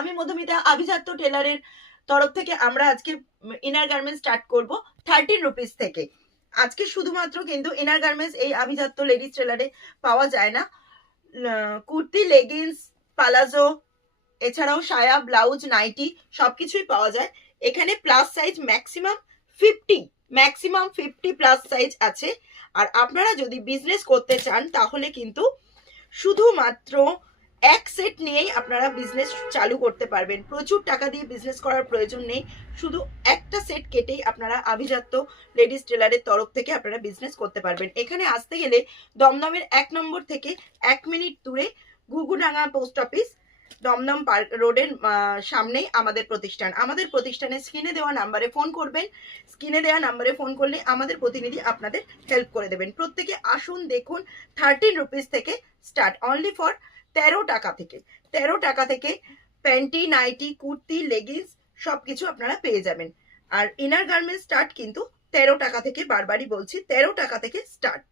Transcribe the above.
আমি মধুমিতা আভিজাত্য টেলারের তরফ থেকে আমরা আজকে ইনার গার্মেন্টস স্টার্ট করব 13 রুপিস থেকে। আজকে শুধুমাত্র কিন্তু ইনার গার্মেন্টস এই আভিজাত্য লেডিস টেলারে পাওয়া যায় না। কুর্তি, লেগিংস, পালাজো, এছাড়াও সায়া, ব্লাউজ, নাইটি সবকিছুই পাওয়া যায় এখানে। Plus size maximum 50 plus size আছে। আর আপনারা যদি বিজনেস করতে চান তাহলে কিন্তু শুধুমাত্র এক সেট নিয়েই আপনারা বিজনেস চালু করতে পারবেন। প্রচুর টাকা দিয়ে বিজনেস করার প্রয়োজন নেই, শুধু একটা সেট কেটেই আপনারা আভিজাত্য লেডিস টেলারের তরফ থেকে আপনারা বিজনেস করতে পারবেন। এখানে আসতে গেলে দমদমের 1 নম্বর থেকে 1 মিনিট দূরে Ghughudanga post office, Dumdum park রোডের সামনেই আমাদের প্রতিষ্ঠান। আমাদের প্রতিষ্ঠানে স্ক্রিনে দেওয়া নাম্বারে ফোন করবেন। স্ক্রিনে দেওয়া নাম্বারে ফোন করলে আমাদের প্রতিনিধি আপনাদের হেল্প করে দেবেন। প্রত্যেকে আসুন, দেখুন। 13 রুপিস থেকে স্টার্ট, অনলি ফর 13 টাকা থেকে। 13 টাকা থেকে প্যান্টি, নাইটি, কুর্তি, লেগিংস সবকিছু আপনারা পেয়ে যাবেন। আর ইনার গার্মেন্টস স্টার্ট কিন্তু 13 টাকা থেকে, বারবারই বলছি 13 টাকা থেকে স্টার্ট।